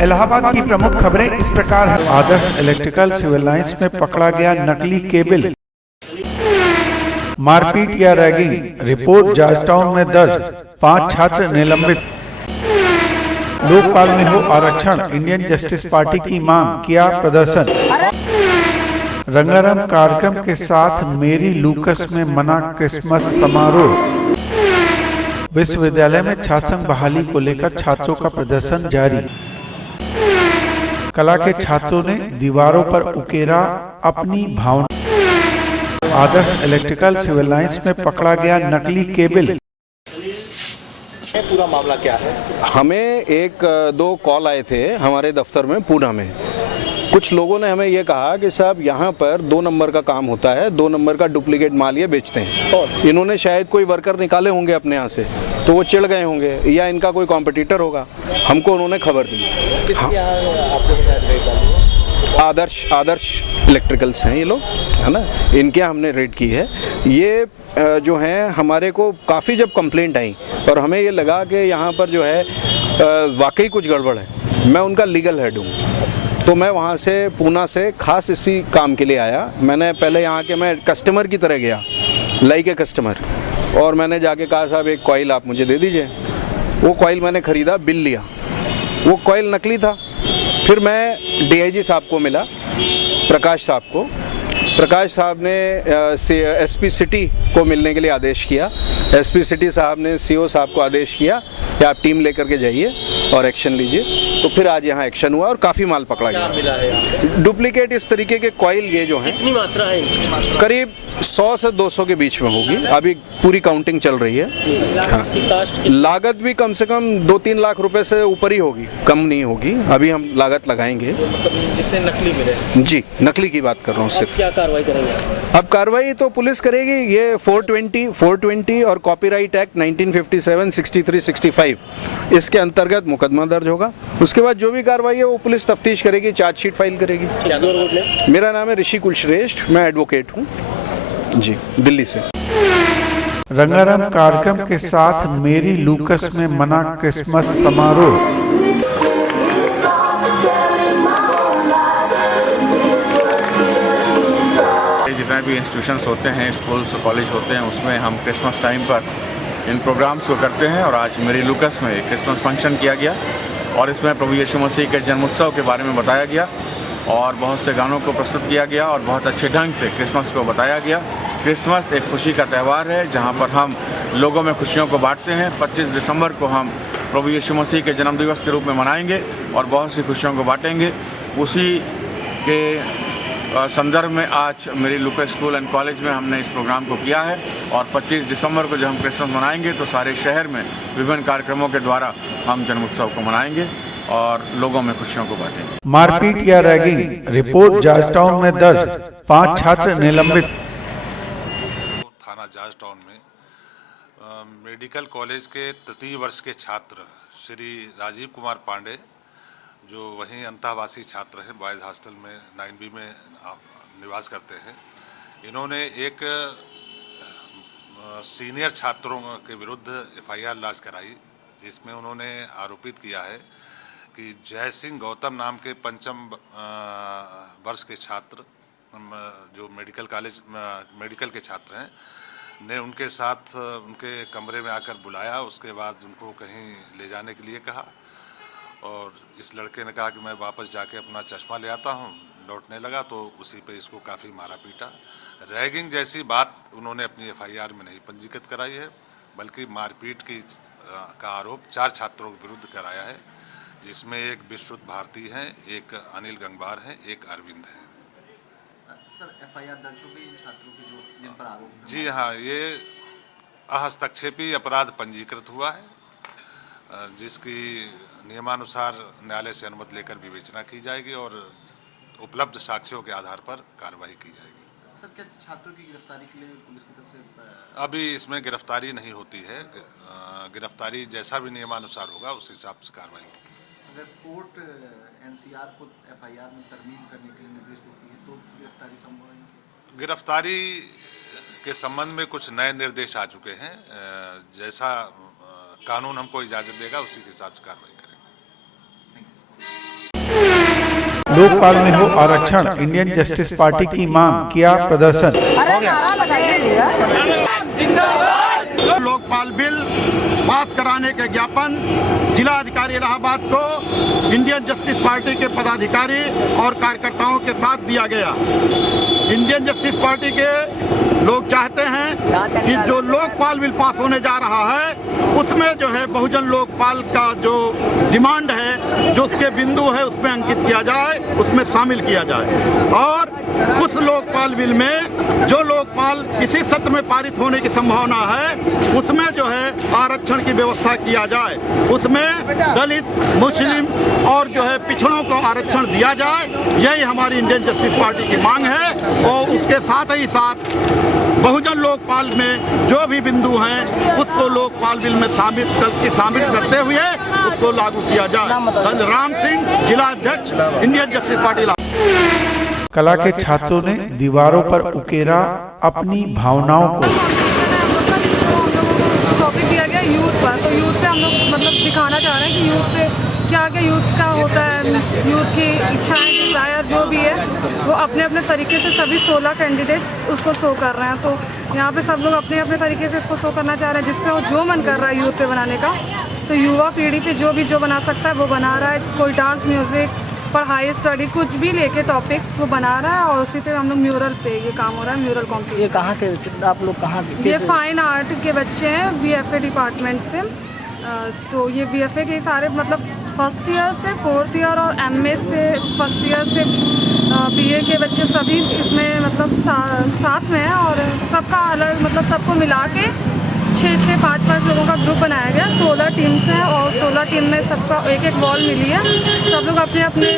इलाहाबाद की प्रमुख खबरें इस प्रकार हैं। आदर्श इलेक्ट्रिकल सिविल लाइंस में पकड़ा गया नकली केबल, मारपीट या रैगिंग, रिपोर्ट जॉर्जटाउन में दर्ज, 5 छात्र निलंबित। लोकपाल में हो आरक्षण, इंडियन जस्टिस पार्टी की मांग, किया प्रदर्शन। रंगारंग कार्यक्रम के साथ मेरी लूकस में मना क्रिसमस समारोह। विश्वविद्यालय में छात्र संघ बहाली को लेकर छात्रों का प्रदर्शन जारी। कला के छात्रों ने दीवारों पर उकेरा अपनी भावना। आदर्श इलेक्ट्रिकल सिविल लाइंस में पकड़ा गया नकली केबल। पूरा मामला क्या है? हमें 1-2 कॉल आए थे हमारे दफ्तर में पूना में। कुछ लोगों ने हमें ये कहा कि साहब यहाँ पर 2 नंबर का काम होता है, 2 नंबर का डुप्लीकेट माल ये बेचते हैं। इन्होंने शायद कोई वर्कर निकाले होंगे अपने यहाँ से, तो वो चिढ़ गए होंगे या इनका कोई कॉम्पिटिटर होगा। हमको उन्होंने खबर दी। आदर्श इलेक्ट्रिकल्स हैं ये लोग, है ना, इनके हमने रेड की है। ये जो हैं हमारे को काफ़ी जब कंप्लेंट आई और हमें ये लगा कि यहाँ पर जो है वाकई कुछ गड़बड़ है, मैं उनका लीगल हेड हूँ, तो मैं वहाँ से पूना से खास इसी काम के लिए आया। मैंने पहले यहाँ के मैं कस्टमर की तरह गया, लाई के कस्टमर, और मैंने जाके कहा साहब एक कॉइल आप मुझे दे दीजिए। वो कॉइल मैंने ख़रीदा, बिल लिया, वो कॉइल नकली था। फिर मैं डीआईजी साहब को मिला, प्रकाश साहब को। प्रकाश साहब ने एसपी सिटी को मिलने के लिए आदेश किया। एसपी सिटी साहब ने सीओ साहब को आदेश किया कि आप टीम लेकर के जाइए और एक्शन लीजिए। तो फिर आज यहाँ एक्शन हुआ और काफ़ी माल पकड़ा गया। मिला है डुप्लीकेट इस तरीके के कॉइल ये जो हैं, कितनी मात्रा है इनकी? करीब 100 से 200 के बीच में होगी। अभी पूरी काउंटिंग चल रही है। इसकी कास्ट लागत भी कम से कम 2-3 लाख रुपए से ऊपर ही होगी, कम नहीं होगी। अभी हम लागत लगाएंगे। जितने नकली मिले जी, नकली की बात कर रहा हूँ सिर्फ। क्या कार्रवाई करेंगे? अब कार्रवाई तो पुलिस करेगी। ये 420 और कॉपीराइट एक्ट 1957, 63, 65 इसके अंतर्गत मुकदमा दर्ज होगा। उसके बाद जो भी कार्रवाई है वो पुलिस तफ्तीश करेगी, चार्जशीट फाइल करेगी। मेरा नाम है ऋषि कुलश्रेष्ठ, मैं एडवोकेट हूँ जी, दिल्ली से। रंगारंग कार्यक्रम के साथ मेरी लूकस में मना क्रिसमस समारोह। जितने भी इंस्टीट्यूशंस होते हैं, स्कूल्स कॉलेज होते हैं, उसमें हम क्रिसमस टाइम पर इन प्रोग्राम्स को करते हैं। और आज मेरी लूकस में एक क्रिसमस फंक्शन किया गया और इसमें प्रभु यीशु मसीह के जन्मोत्सव के बारे में बताया गया और बहुत से गानों को प्रस्तुत किया गया और बहुत अच्छे ढंग से क्रिसमस को बताया गया। क्रिसमस एक खुशी का त्यौहार है जहाँ पर हम लोगों में खुशियों को बांटते हैं। 25 दिसंबर को हम प्रभु यीशु मसीह के जन्मदिवस के रूप में मनाएंगे और बहुत सी खुशियों को बांटेंगे। उसी के संदर्भ में आज मेरी लूकस स्कूल एंड कॉलेज में हमने इस प्रोग्राम को किया है और 25 दिसंबर को जब हम क्रिसमस मनाएंगे तो सारे शहर में विभिन्न कार्यक्रमों के द्वारा हम जन्मोत्सव को मनाएंगे और लोगों में खुशियों को बांटेंगे। मारपीट या रैगिंग, रिपोर्ट जॉर्जटाउन में दर्ज, 5 छात्र निलंबित। थाना जॉर्जटाउन में मेडिकल कॉलेज के 3य वर्ष के छात्र श्री राजीव कुमार पांडे, जो वहीं अंतःवासी छात्र हैं, बॉयज़ हॉस्टल में 9B में निवास करते हैं, इन्होंने एक सीनियर छात्रों के विरुद्ध FIR लॉन्च कराई, जिसमें उन्होंने आरोपित किया है कि जय सिंह गौतम नाम के 5म वर्ष के छात्र, जो मेडिकल के छात्र हैं, ने उनके साथ उनके कमरे में आकर बुलाया। उसके बाद उनको कहीं ले जाने के लिए कहा और इस लड़के ने कहा कि मैं वापस जाके अपना चश्मा ले आता हूँ। लौटने लगा तो उसी पे इसको काफ़ी मारा पीटा। रैगिंग जैसी बात उन्होंने अपनी FIR में नहीं पंजीकृत कराई है, बल्कि मारपीट का आरोप 4 छात्रों के विरुद्ध कराया है, जिसमें एक विश्रुत भारती हैं, एक अनिल गंगवार हैं, एक अरविंद हैं। सर, FIR दर्ज हो गई इन छात्रों के जिन पर आरोप? जी हाँ, ये हस्तक्षेपी अपराध पंजीकृत हुआ है, जिसकी नियमानुसार न्यायालय से अनुमति लेकर विवेचना की जाएगी और उपलब्ध साक्ष्यों के आधार पर कार्रवाई की जाएगी। सर, क्या छात्रों की गिरफ्तारी के लिए पुलिस की तरफ से अभी इसमें गिरफ्तारी नहीं होती है। गिरफ्तारी जैसा भी नियमानुसार होगा उस हिसाब से कार्रवाई होगी। अगर कोर्ट NCR को FIR में तरमीम करने के लिए निर्देश देती है तो गिरफ्तारी संभव है? गिरफ्तारी के संबंध में कुछ नए निर्देश आ चुके हैं। जैसा कानून हमको इजाज़त देगा उसी के हिसाब से कार्रवाई करेंगे। लोकपाल में हो आरक्षण, इंडियन जस्टिस पार्टी की मांग, किया प्रदर्शन। लोकपाल बिल पास कराने के ज्ञापन जिला अधिकारी इलाहाबाद को इंडियन जस्टिस पार्टी के पदाधिकारी और कार्यकर्ताओं के साथ दिया गया। इंडियन जस्टिस पार्टी के लोग चाहते हैं कि जो लोकपाल बिल पास होने जा रहा है उसमें जो है बहुजन लोकपाल का जो डिमांड है, जो उसके बिंदु है उसमें अंकित किया जाए, उसमें शामिल किया जाए और उस लोकपाल बिल में जो लोकपाल इसी सत्र में पारित होने की संभावना है उसमें जो है आरक्षण की व्यवस्था किया जाए, उसमें दलित, मुस्लिम और जो है पिछड़ों को आरक्षण दिया जाए। यही हमारी इंडियन जस्टिस पार्टी की मांग है और उसके साथ ही साथ बहुजन लोकपाल में जो भी बिंदु हैं उसको लोकपाल बिल में शामिल करते हुए उसको लागू किया जाए। राम सिंह, जिला अध्यक्ष, इंडियन जस्टिस पार्टी। कला के छात्रों ने दीवारों पर उकेरा अपनी भावनाओं को। टॉपिक दिया गया यूथ पर, तो यूथ पे हम लोग मतलब दिखाना चाह रहे हैं कि यूथ पे क्या क्या यूथ का होता है, यूथ की इच्छाएं, डिज़ायर जो भी है वो अपने अपने तरीके से सभी 16 कैंडिडेट उसको शो कर रहे हैं। तो यहाँ पे सब लोग अपने अपने तरीके से इसको शो करना चाह रहे हैं, जिसका जो मन कर रहा है यूथ पे बनाने का। तो युवा पीढ़ी पे जो बना सकता है वो बना रहा है। कोई डांस, म्यूज़िक, पढ़ाई, स्टडी कुछ भी लेके टॉपिक वो बना रहा है और उसी पे हम लोग म्यूरल पे ये काम हो रहा है, म्यूरल कॉम्पिटिशन। ये कहाँ के आप लोग कहाँ के? ये फाइन आर्ट के बच्चे हैं BFA डिपार्टमेंट से। तो ये BFA के सारे मतलब फर्स्ट ईयर से 4th ईयर और MA से फर्स्ट ईयर से BA के बच्चे सभी इसमें मतलब साथ में हैं और सबका अलग मतलब सबको मिला के 6-6, 5-5 लोगों का ग्रुप बनाया गया। 16 टीम्स हैं और 16 टीम में सबका एक वॉल मिली है। सब लोग अपने अपने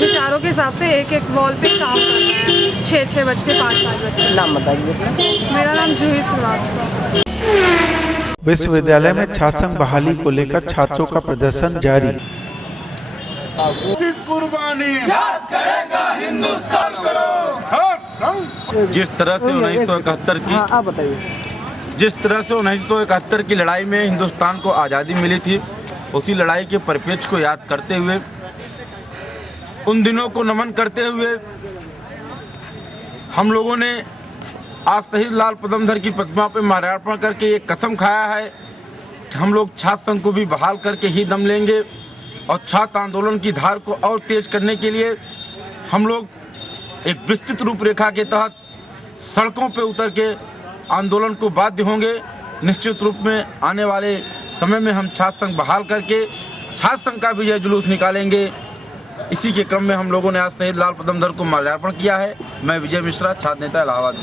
विचारों के हिसाब से एक वॉल पे काम कर रहे हैं। 6-6 बच्चे, 5-5 बच्चे। नाम बताइए। मेरा नाम जूही श्रीवास्तव। विश्वविद्यालय में छात्र संघ बहाली को लेकर छात्रों का प्रदर्शन जारी। जिस तरह से 1971 की आप बताइए। जिस तरह से 1971 की लड़ाई में हिंदुस्तान को आज़ादी मिली थी, उसी लड़ाई के परिप्रेक्ष्य को याद करते हुए, उन दिनों को नमन करते हुए हम लोगों ने आज शहीद लाल पदमधर की प्रतिमा पर माल्यार्पण करके ये कसम खाया है कि हम लोग छात्र संघ को भी बहाल करके ही दम लेंगे और छात्र आंदोलन की धार को और तेज करने के लिए हम लोग एक विस्तृत रूपरेखा के तहत सड़कों पर उतर के आंदोलन को बाध्य होंगे। निश्चित रूप में आने वाले समय में हम छात्र संघ बहाल करके छात्र संघ का भी यह जुलूस निकालेंगे। इसी के क्रम में हम लोगों ने आज शहीद लाल पदमधर को माल्यार्पण किया है। मैं विजय मिश्रा, छात्र नेता इलाहाबाद।